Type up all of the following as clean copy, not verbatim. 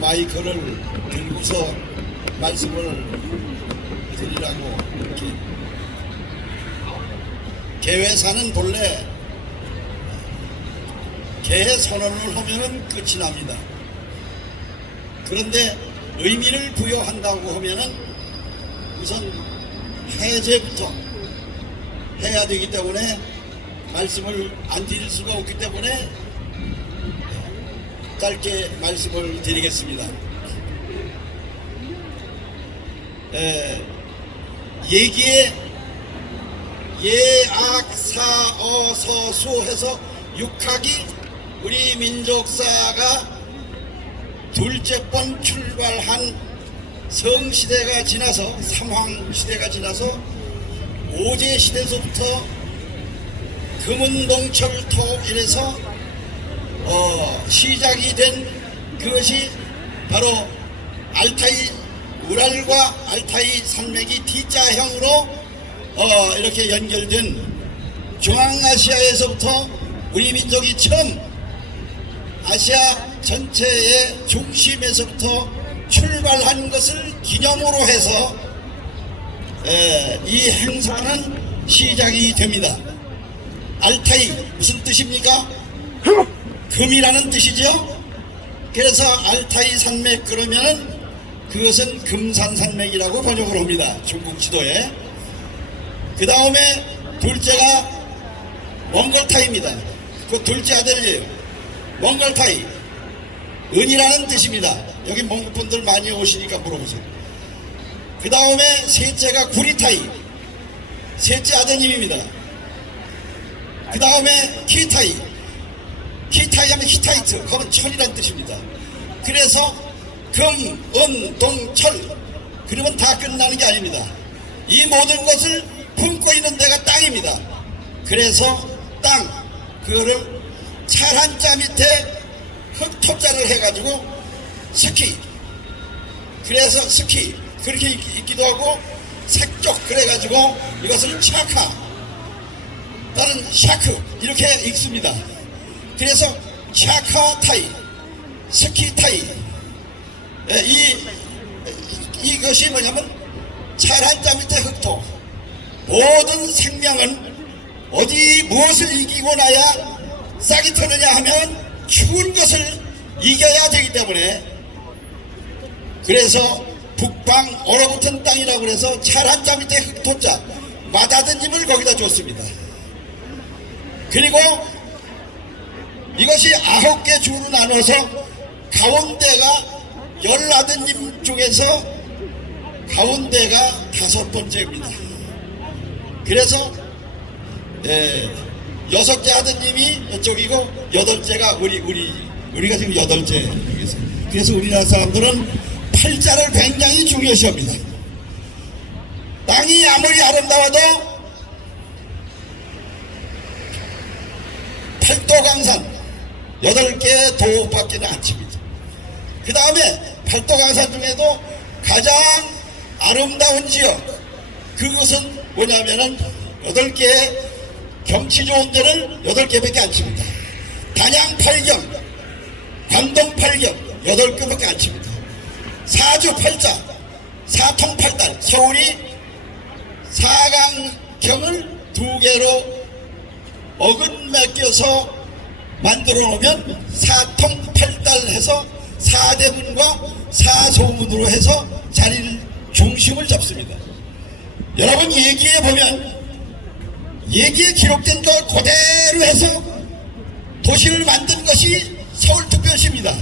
마이크를 들고서 말씀을 드리라고 이렇게. 개회사는 본래 개회 선언을 하면은 끝이 납니다. 그런데 의미를 부여한다고 하면은 우선 해제부터 해야 되기 때문에 말씀을 안 드릴 수가 없기 때문에 짧게 말씀을 드리겠습니다. 예기에 예악사어서수 해서 육학이 우리 민족사가 둘째 번 출발한 성시대가 지나서 삼황시대가 지나서 오제시대서부터 금운동철토 이래서 시작이 된 그것이 바로 알타이 우랄과 알타이 산맥이 T자형으로 이렇게 연결된 중앙아시아에서부터 우리 민족이 처음 아시아 전체의 중심에서부터 출발한 것을 기념으로 해서 이 행사는 시작이 됩니다. 알타이 무슨 뜻입니까? 금이라는 뜻이죠. 그래서 알타이 산맥 그러면은 그것은 금산산맥이라고 번역을 합니다. 중국 지도에. 그 다음에 둘째가 몽골타이입니다. 그 둘째 아들이에요. 몽골타이. 은이라는 뜻입니다. 여기 몽골 분들 많이 오시니까 물어보세요. 그 다음에 셋째가 구리타이. 셋째 아드님입니다. 그 다음에 키타이. 키타이 하면 히타이트. 그건 철이라는 뜻입니다. 그래서 금, 은, 동, 철. 그러면 다 끝나는 게 아닙니다. 이 모든 것을 품고 있는 데가 땅입니다. 그래서 땅, 그거를 철한자 밑에 흑토자를 해가지고 스키. 그래서 스키. 그렇게 있기도 하고 색족 그래가지고 이것을 샤카. 다른 샤크. 이렇게 읽습니다. 그래서 샤카 타이, 스키 타이. 이것이 뭐냐면 철한자 밑에 흑토. 모든 생명은 어디 무엇을 이기고 나야 싹이 트느냐 하면 추운 것을 이겨야 되기 때문에 그래서 북방 얼어붙은 땅이라고 해서 철한자 밑에 흑토자 마다드님을 거기다 줬습니다. 그리고 이것이 9개 주로 나눠서 가운데가 10아드님 중에서 가운데가 5번째입니다. 그래서 6째 아드님이 이쪽이고 8째가 우리가 지금 8째. 그래서 우리나라 사람들은 팔자를 굉장히 중요시합니다. 땅이 아무리 아름다워도 팔도강산 8개 도밖에 안 칩니다. 그 다음에 팔도강산 중에도 가장 아름다운 지역 그것은 뭐냐면은 8개 경치 좋은 데를 8개밖에 안 칩니다. 단양 8경, 관동 8경 8개밖에 안 칩니다. 사주 8자, 사통 8달, 서울이 사강경을 2개로 어긋매껴서 만들어 놓으면 사통 8달 해서 사대문과 사소문으로 해서 자리를 중심을 잡습니다. 여러분 얘기에 보면 얘기에 기록된 걸 그대로 해서 도시를 만든 것이 서울특별시입니다.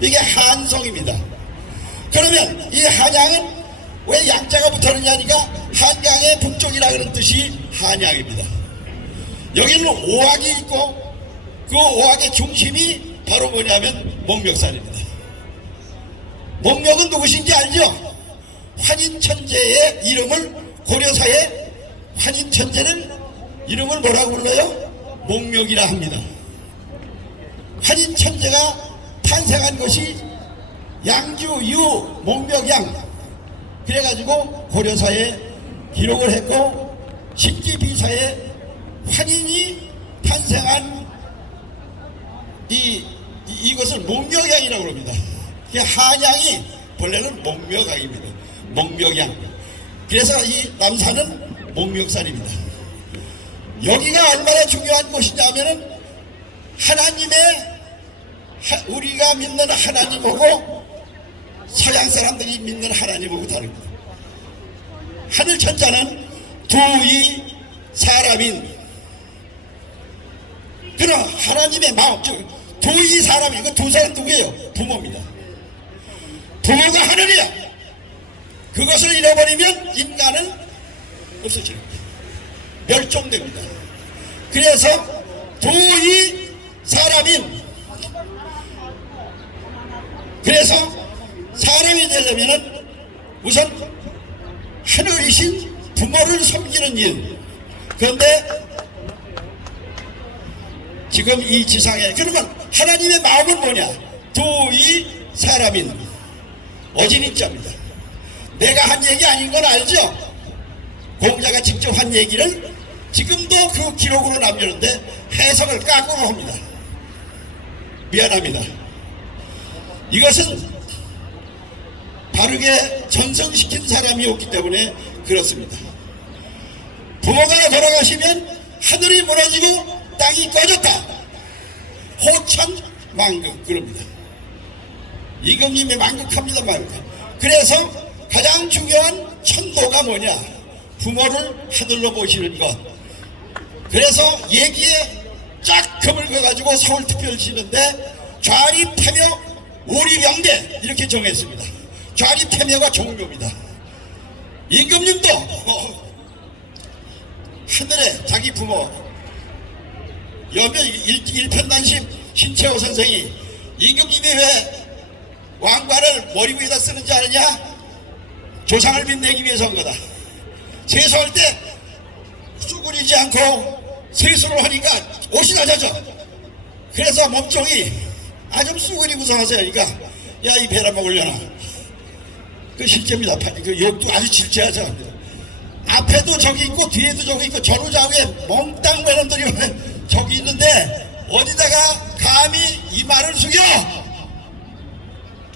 이게 한성입니다. 그러면 이 한양은 왜 양자가 붙었느냐니까 한강의 북쪽이라 그런 뜻이 한양입니다. 여기는 오악이 있고 그 오악의 중심이 바로 뭐냐면 목멱산입니다. 목멱은 누구신지 알죠? 환인천재의 이름을 고려사의 환인천재는 이름을 뭐라고 불러요? 목멱이라 합니다. 환인천재가 탄생한 것이 양주 유 목멱양 그래가지고 고려사에 기록을 했고 식기비사에 환인이 탄생한 이것을 목멱양이라고 합니다. 한양이 본래는 목묘강입니다. 목묘강. 그래서 이 남산은 목묘산입니다. 여기가 얼마나 중요한 곳이냐면은 하나님의 우리가 믿는 하나님하고 서양 사람들이 믿는 하나님하고 다릅니다. 하늘 천자는 두이 사람인 그런 하나님의 마음, 즉 두이 사람인 그 두 사람 누구예요? 부모입니다. 부모가 하늘이야. 그것을 잃어버리면 인간은 없어집니다. 멸종됩니다. 그래서 두이 사람인, 그래서 사람이 되려면은 우선 하늘이신 부모를 섬기는 일. 그런데 지금 이 지상에 그러면 하나님의 마음은 뭐냐? 두이 사람인 어진이자입니다. 내가 한 얘기 아닌 건 알죠? 공자가 직접 한 얘기를 지금도 그 기록으로 남겼는데 해석을 까꾸로 합니다. 미안합니다. 이것은 바르게 전성시킨 사람이 없기 때문에 그렇습니다. 부모가 돌아가시면 하늘이 무너지고 땅이 꺼졌다. 호천망극 그럽니다. 임금님이 망극합니다. 망극. 그래서 가장 중요한 천도가 뭐냐? 부모를 하늘로 보시는 것. 그래서 얘기에 쫙 금을 그어가지고 서울특별을 지는데 좌리태묘 오리병대 이렇게 정했습니다. 좌리태묘가 종묘입니다. 임금님도 하늘에 자기 부모 여며 일편단심 신채호 선생이 임금님이 왜 왕관을 머리 위에다 쓰는지 아느냐? 조상을 빛내기 위해서 한 거다. 세수할 때 쭈그리지 않고 세수를 하니까 옷이 다 젖어. 그래서 몸종이 아주 쭈그리고서 하세요. 그러니까 야 이 배라 먹으려나. 그 실제입니다. 그 욕도 아주 질제하죠. 앞에도 저기 있고 뒤에도 저기 있고 전후좌우에 몽땅 외놈들이 저기 있는데 어디다가 감히 이 말을 숙여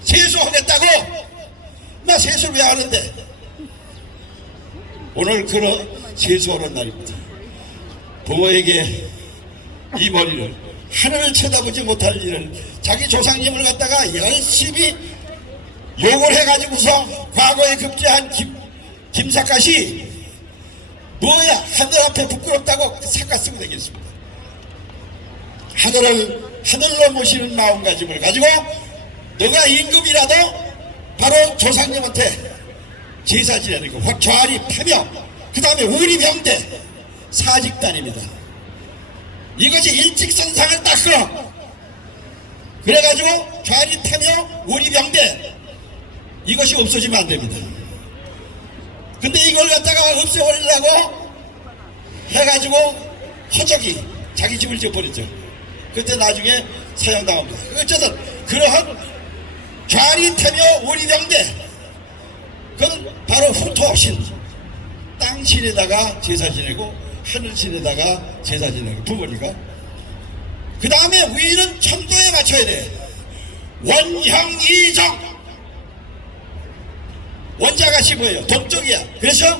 세수하겠다고. 나 세수를 왜 하는데? 오늘 그런 세수하는 날입니다. 부모에게 이 머리를 하늘을 쳐다보지 못할 일을 자기 조상님을 갖다가 열심히 욕을 해가지고서 과거에 급제한 김삿갓이 뭐야 하늘 앞에 부끄럽다고 삿갓 쓰면 되겠습니다. 하늘로 모시는 마음가짐을 가지고 너가 임금이라도 바로 조상님한테 제사 지내는 거 좌리태묘 그 다음에 우리병대 사직단입니다. 이것이 일직선상을 딱 끌어 그래가지고 좌리태묘 우리병대 이것이 없어지면 안 됩니다. 근데 이걸 갖다가 없애버리려고 해가지고 허적이 자기 집을 지어버렸죠. 그때 나중에 사형당합니다. 어쨌든 그러한 좌리태묘 우리병대 그건 바로 후토신 땅신에다가 제사 지내고 하늘신에다가 제사 지내고 부모니까. 그 다음에 위는 천도에 맞춰야 돼. 원형이정 원자같이 뭐예요? 동쪽이야. 그래서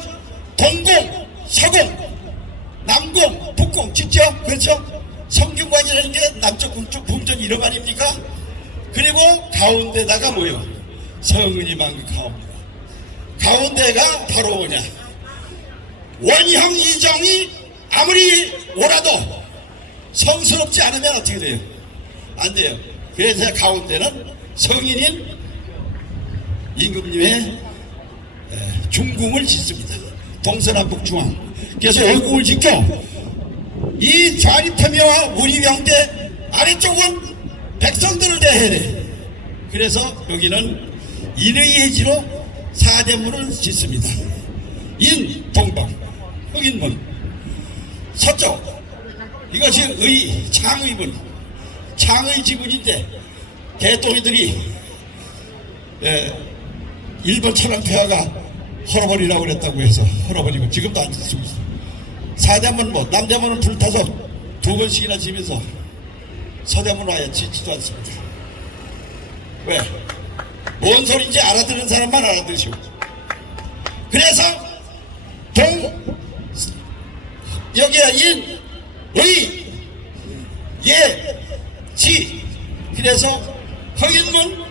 동공, 서공, 남공, 북공 직접 그렇죠? 성균관이라는 게 남쪽, 북쪽, 풍전 이름 아닙니까? 그리고 가운데다가 뭐예요? 성은이 망극하옵니다. 가운데가 바로 뭐냐? 원형 이정이 아무리 오라도 성스럽지 않으면 어떻게 돼요? 안 돼요. 그래서 가운데는 성인인 임금님의 중궁을 짓습니다. 동서남북 중앙. 그래서 월궁을 짓고 이 좌리태묘와 우리병대 아래쪽은 백성들을 대해야 돼. 그래서 여기는 인의해지로 사대문을 짓습니다. 인, 동방, 흑인문, 서쪽 이것이 창의문, 창의 지문인데 개똥이들이 일본 천황 폐하가 헐어버리라고 그랬다고 해서 헐어버리고 지금도 안 짓고 있어. 사대문 남대문은 불타서 2번씩이나 지면서 서대문 와야 짓지도 않습니다. 왜? 뭔 소리인지 알아듣는 사람만 알아들으시고. 그래서 여기에 인, 의, 예, 지. 그래서 허인문,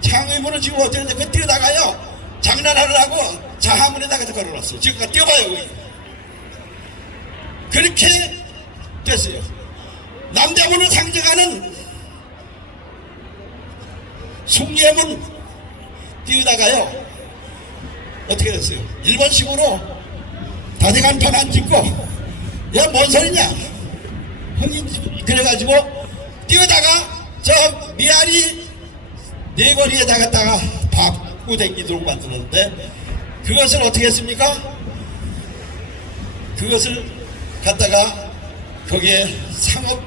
장의문은 지금 어떻게 하는데 그 뛰어나가요. 장난하려고 자하문에다가 걸어놨어요. 지금 뛰어봐요. 여기. 그렇게 됐어요. 남대문을 상징하는 숭례문 띄우다가요 어떻게 됐어요? 일본식으로 다대간판 안 짓고 야 뭔 소리냐 그래가지고 띄우다가 저 미아리 네거리에다가 밟고 댕기도록 만들었는데 그것을 어떻게 했습니까? 그것을 갖다가 거기에 상업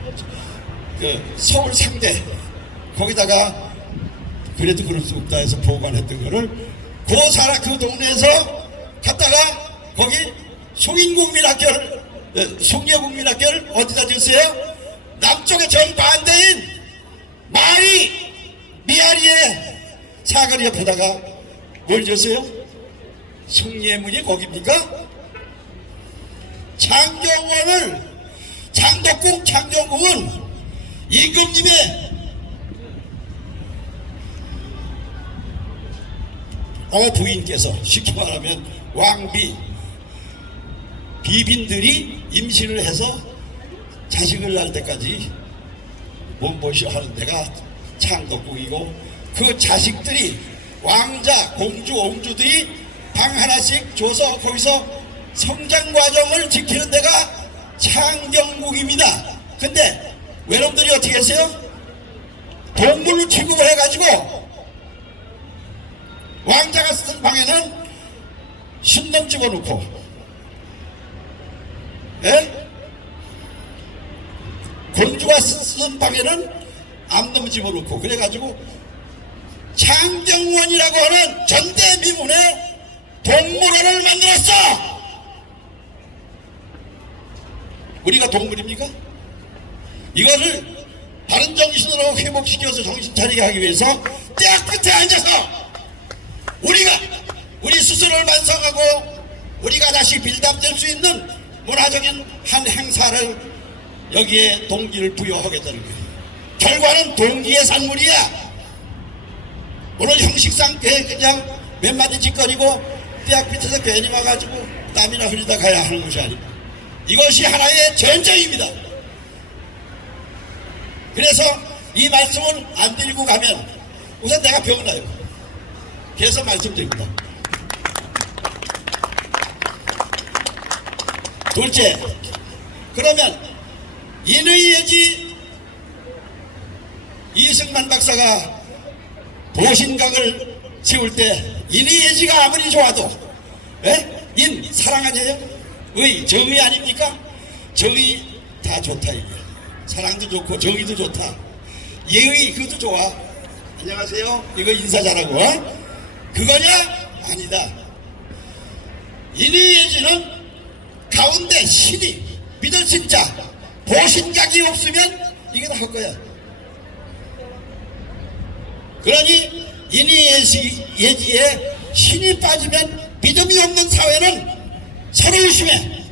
서울 상대 거기다가 그래도 그럴 수 없다 해서 보관했던 거를 그 동네에서 갔다가 거기 송려국민학교를 어디다 줬어요? 남쪽의 정반대인 미아리의 사거리 옆에다가 뭘 줬어요? 송례문이 거기입니까? 창경궁은 임금님의 부인께서 쉽게 말하면 비빈들이 임신을 해서 자식을 낳을 때까지 몸보시 하는 데가 창덕궁이고 그 자식들이 왕자, 공주, 옹주들이 방 하나씩 줘서 거기서 성장 과정을 지키는 데가 창경궁입니다. 근데 외놈들이 어떻게 했어요? 동물로 취급을 해가지고 왕자가 쓰던 방에는 신놈 집어넣고 공주가 쓰던 방에는 암놈 집어넣고 그래가지고 창경원이라고 하는 전대미문의 동물원을 만들었어. 우리가 동물입니까? 이거를 바른 정신으로 회복시켜서 정신 차리게 하기 위해서 딱 끝에 앉아서 우리 스스로를 반성하고 우리가 다시 빌답될 수 있는 문화적인 한 행사를 여기에 동기를 부여하겠다는 거예요. 결과는 동기의 산물이야. 오늘 형식상 그냥 몇 마디 짓거리고 대학 밑에서 괜히 와가지고 땀이나 흘리다 가야 하는 것이 아닙니다. 이것이 하나의 전쟁입니다. 그래서 이 말씀을 안 드리고 가면 우선 내가 병나요. 그래서 말씀드립니다. 둘째, 그러면 인의예지 이승만 박사가 보신각을 세울 때 인의예지가 아무리 좋아도 인 사랑 아니에요? 의 정의 아닙니까? 정의 다 좋다 이게. 사랑도 좋고 정의도 좋다. 예의 그것도 좋아. 안녕하세요. 이거 인사 잘하고 그거냐? 아니다. 인의예지는 가운데 신이 믿을 진짜 보신각이 없으면 이게 다 헛거야. 그러니 인의예지에 신이 빠지면 믿음이 없는 사회는 서로 의심해.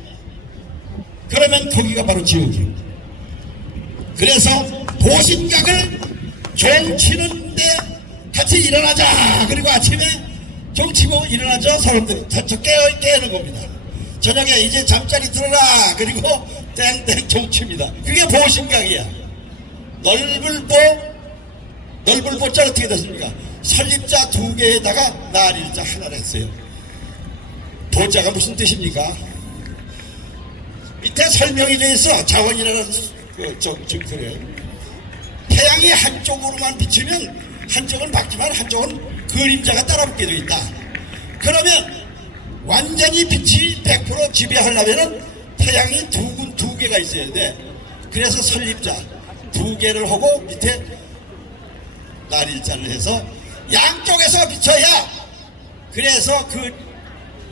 그러면 거기가 바로 지옥이에요. 그래서 보신각을 종치는데 같이 일어나자. 그리고 아침에 종치고 일어나자. 사람들이 깨는 겁니다. 저녁에 이제 잠자리 들어라. 그리고 땡땡 종칩니다. 그게 보신각이야. 넓을 보자 어떻게 됐습니까? 설립자 2개에다가 날일자 하나를 했어요. 보자가 무슨 뜻입니까? 밑에 설명이 되어 있어. 자원이라는 그래. 태양이 한쪽으로만 비치면 한쪽은 밝지만 한쪽은 그림자가 따라붙게 되어 있다. 그러면 완전히 빛이 100% 지배하려면 태양이 두 개가 있어야 돼. 그래서 설립자 2개를 하고 밑에 날일자를 해서 양쪽에서 비춰야 그래서 그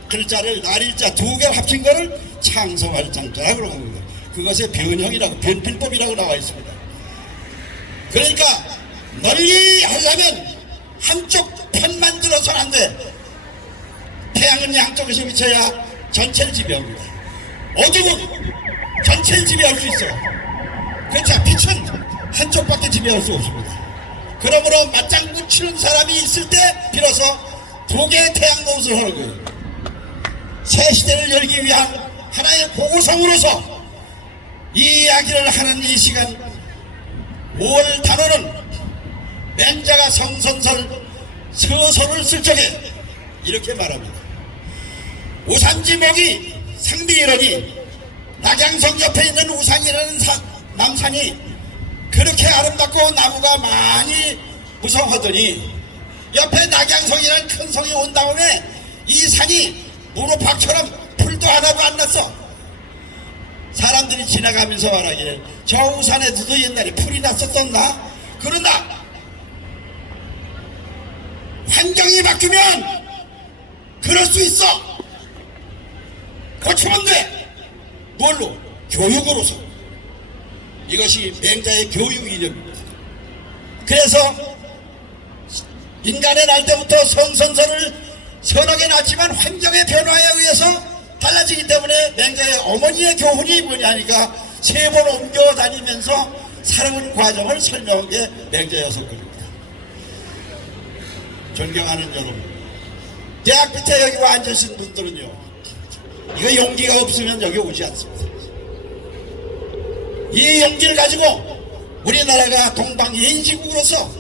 글자를 날일자 2개 합친 거를 창성할 창자라고 하는 거예요. 그것의 변형이라고 변필법이라고 나와 있습니다. 그러니까 널리 하려면 한쪽 편만 들어서는 안 돼. 태양은 양쪽에서 비쳐야 전체를 지배합니다. 어둠은 전체를 지배할 수 있어. 그렇죠. 빛은 한쪽밖에 지배할 수 없습니다. 그러므로 맞장구 치는 사람이 있을 때 비로소 두 개의 태양 노릇을 하는 거예요. 새 시대를 열기 위한 하나의 보고성으로서 이 이야기를 하는 이 시간, 5월 단어는 맹자가 성선설 서서를 쓸 적에 이렇게 말합니다. 우산지목이 상비이러니 낙양성 옆에 있는 우산이라는 남산이 그렇게 아름답고 나무가 많이 무성하더니 옆에 낙양성이라는 큰 성이 온 다음에 이 산이 무릎팍처럼 풀도 하나도 안 났어. 사람들이 지나가면서 말하기를 저 우산에도 옛날에 풀이 났었었나? 그러나 환경이 바뀌면 그럴 수 있어. 고치면 돼. 뭘로? 교육으로서. 이것이 맹자의 교육 이념입니다. 그래서 인간의 날 때부터 성선설을 서너 개 낳지만 환경의 변화에 의해서 달라지기 때문에 맹자의 어머니의 교훈이 뭐냐 하니까 세 번 옮겨 다니면서 살아온 과정을 설명한 게 맹자여서 그럽니다. 존경하는 여러분, 대학 밑에 여기 와 앉으신 분들은요, 이거 용기가 없으면 여기 오지 않습니다. 이 용기를 가지고 우리나라가 동방예인지국으로서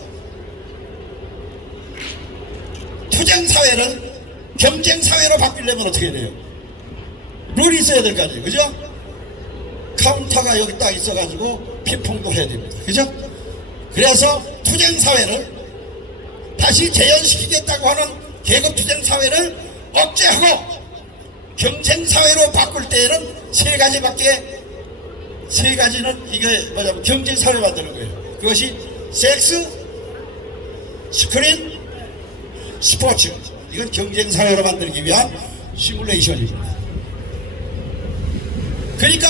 투쟁사회를 경쟁사회로 바꾸려면 어떻게 해야 돼요? 룰이 있어야 될 거 아니에요, 그죠? 카운터가 여기 딱 있어가지고 핑퐁도 해야 됩니다, 그죠? 그래서 투쟁사회를 다시 재현시키겠다고 하는 계급투쟁사회를 억제하고 경쟁사회로 바꿀 때에는 세 가지는 이게 뭐냐면 경쟁사회 만드는 거예요. 그것이 섹스, 스크린, 스포츠. 이건 경쟁사회로 만들기 위한 시뮬레이션입니다. 그러니까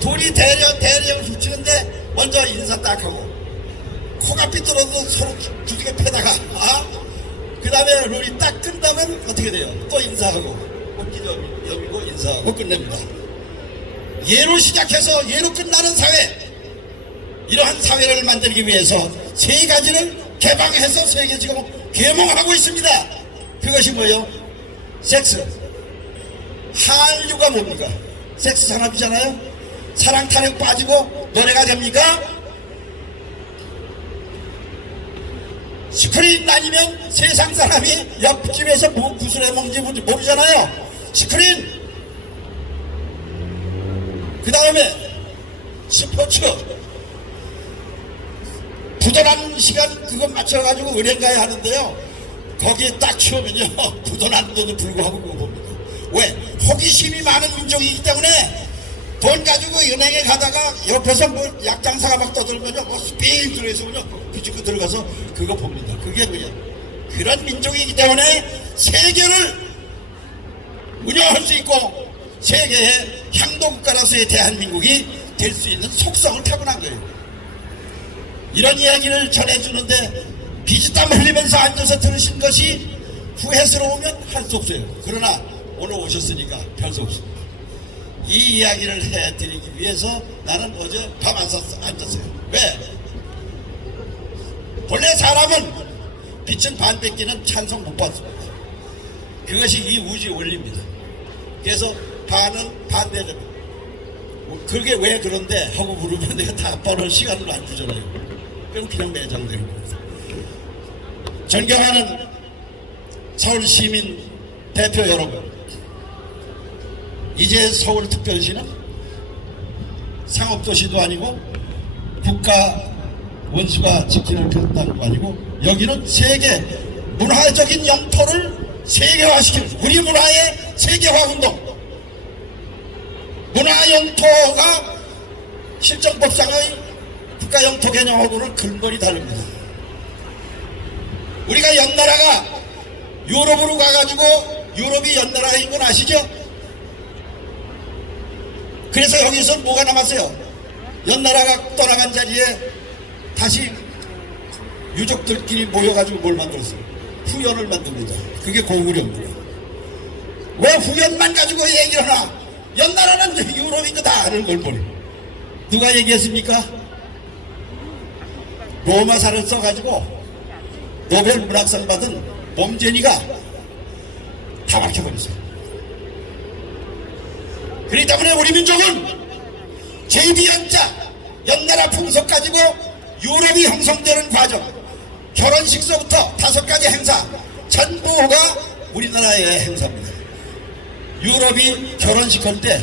둘이 대령을 훔치는데 먼저 인사 딱 하고 코가 삐뚤어도 서로 두둑에 패다가 그 다음에 룰이 딱 끝나면 어떻게 돼요? 또 인사하고 꽃길 여미고 인사하고 끝냅니다. 예로 시작해서 예로 끝나는 사회, 이러한 사회를 만들기 위해서 세 가지를 개방해서 세계 지금 계몽하고 있습니다. 그것이 뭐예요? 섹스. 한류가 뭡니까? 섹스 산업이잖아요. 사랑 타령 빠지고 노래가 됩니까? 스크린 아니면 세상 사람이 옆집에서 무슨 해먹는지 모르잖아요. 스크린. 그 다음에 스포츠. 부도난 시간 그거 맞춰가지고 은행 가야 하는데요, 거기에 딱 치우면요 부도난데도 불구하고 그거 봅니다. 왜? 호기심이 많은 민족이기 때문에 돈 가지고 은행에 가다가 옆에서 뭐 약장사가 막 떠들면요 뭐 스피인 들어있으면요 비집고 들어가서 그거 봅니다. 그게 뭐냐, 그런 민족이기 때문에 세계를 운영할 수 있고 세계의 향도국가로서의 대한민국이 될 수 있는 속성을 타고난 거예요. 이런 이야기를 전해주는데 비지땀 흘리면서 앉아서 들으신 것이 후회스러우면 할 수 없어요. 그러나 오늘 오셨으니까 별 수 없습니다. 이 이야기를 해드리기 위해서 나는 어제 밤 안 앉았어요. 왜? 본래 사람은 빛은 반 뺏기는 찬성 못 받습니다. 그것이 이 우주의 원리입니다. 그래서 반은 반대됩니다. 그게 왜 그런데 하고 물으면 내가 다 뻔한 시간을 안 주잖아요. 그럼 그냥 매장되는 겁니다. 존경하는 서울 시민 대표 여러분, 이제 서울특별시는 상업도시도 아니고 국가 원수가 지키는 그런 땅도 아니고 여기는 세계 문화적인 영토를 세계화시키는 우리 문화의 세계화 운동. 문화 영토가 실정법상의 국가 영토 개념하고는 근본이 다릅니다. 우리가 옆나라가 유럽으로 가가지고 유럽이 옆나라인 건 아시죠? 그래서 여기서 뭐가 남았어요? 옆나라가 떠나간 자리에 다시 유족들끼리 모여가지고 뭘 만들었어? 후연을 만든 거죠. 그게 고구려입니다. 왜 후연만 가지고 얘기를 하나? 연나라는 유럽인 거다 하는 걸 뭘? 누가 얘기했습니까? 로마사를 써가지고 노벨 문학상 받은 봄제니가 다 밝혀버렸어요. 그렇기 때문에 우리 민족은 제비연자 연나라 풍속 가지고 유럽이 형성되는 과정, 결혼식서부터 5가지 행사 전부가 우리나라의 행사입니다. 유럽이 결혼식 할 때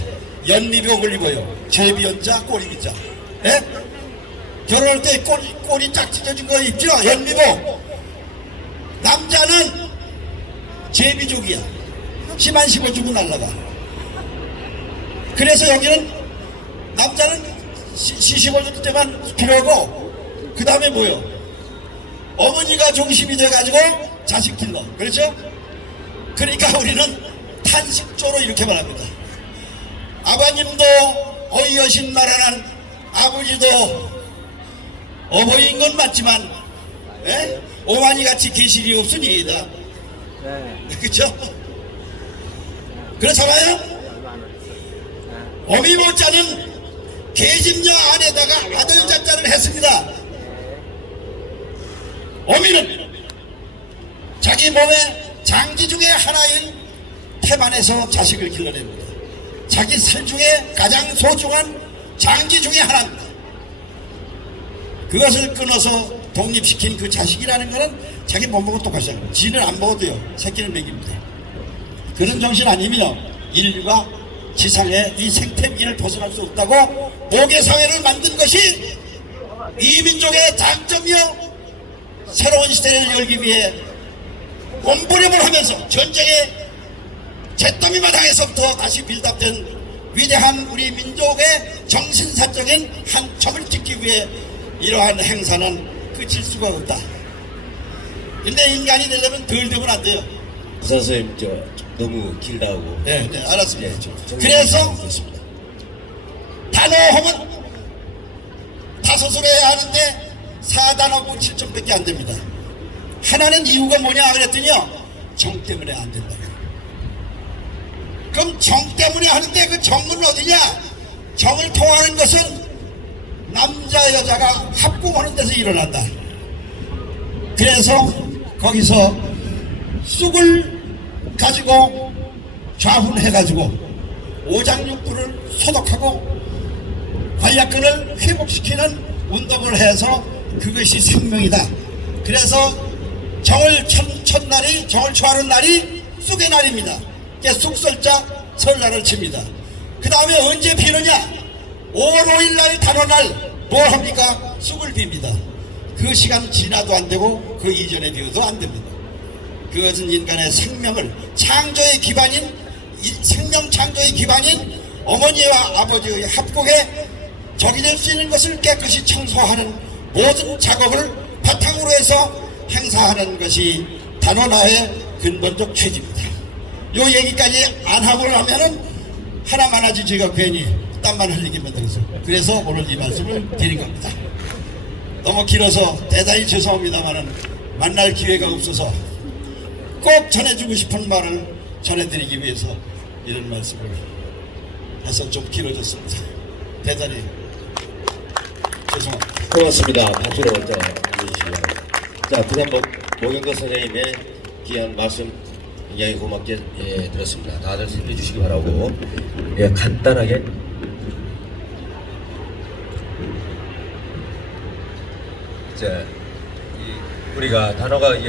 연미병을 입어요. 제비연자, 꼬리기자. 예? 결혼할 때 꼬리 쫙 찢어진 거 입죠? 연미복. 남자는 제비족이야. 심한 15주고 날라가. 그래서 여기는 남자는 시집을 때만 필요하고 그 다음에 뭐요? 어머니가 중심이 돼가지고 자식 길러. 그렇죠? 그러니까 우리는 탄식조로 이렇게 말합니다. 아버님도 어이여신 나라는 아버지도 어버이인 건 맞지만 오만이같이 계실이 없으니이다. 그렇죠? 그렇잖아요? 어미모자는 계집녀 안에다가 아들 자자를 했습니다. 어미는 자기 몸의 장기 중에 하나인 태반에서 자식을 길러냅니다. 자기 살 중에 가장 소중한 장기 중에 하나입니다. 그것을 끊어서 독립시킨 그 자식이라는 것은 자기 못 먹어도 똑같아요. 지는 안 먹어도요. 새끼는 먹입니다. 그런 정신 아니면 인류가 지상에 이 생태계를 벗어날 수 없다고 모계사회를 만든 것이 이 민족의 장점이요. 새로운 시대를 열기 위해 몸부림을 하면서 전쟁의 잿더미 마당에서부터 다시 빌드업된 위대한 우리 민족의 정신사적인 한 점을 찍기 위해 이러한 행사는 그칠 수가 없다. 근데 인간이 되려면 덜 되면 안 돼요. 부산 선생님 너무 길다고. 네, 알았습니다. 네, 그래서 단어하면 5으로 해야 하는데 4단어고 7점밖에 안 됩니다. 하나는 이유가 뭐냐 그랬더니요. 정 때문에 안 된다. 그럼 정 때문에 하는데 그 정은 어디냐? 정을 통하는 것은 남자 여자가 합공하는 데서 일어난다. 그래서 거기서 쑥을 가지고 좌훈해가지고 오장육부를 소독하고 관략근을 회복시키는 운동을 해서 그것이 생명이다. 그래서 정을 첫날이 정을 초하는 날이 쑥의 날입니다. 쑥설자 설날을 칩니다. 그 다음에 언제 피느냐? 5월 5일 날 단오날 뭘 합니까? 쑥을 빕니다. 그 시간 지나도 안 되고 그 이전에 비워도 안 됩니다. 그것은 인간의 생명을 창조의 기반인 생명 창조의 기반인 어머니와 아버지의 합곡에 적이 될 수 있는 것을 깨끗이 청소하는 모든 작업을 바탕으로 해서 행사하는 것이 단오나의 근본적 취지입니다. 요 얘기까지 안 하고 나면은 하나만 하지 제가 괜히 땀만 흘리게 만들어서 그래서 오늘 이 말씀을 드린 겁니다. 너무 길어서 대단히 죄송합니다만은 만날 기회가 없어서 꼭 전해주고 싶은 말을 전해드리기 위해서 이런 말씀을 해서 좀 길어졌습니다. 대단히 죄송합니다. 고맙습니다. 박수로 해주시고요. 자, 부산 모경도 선생님의 귀한 말씀 굉장히 고맙게 들었습니다. 다들 힘내 주시기 바라고 간단하게 자, 우리가 단어가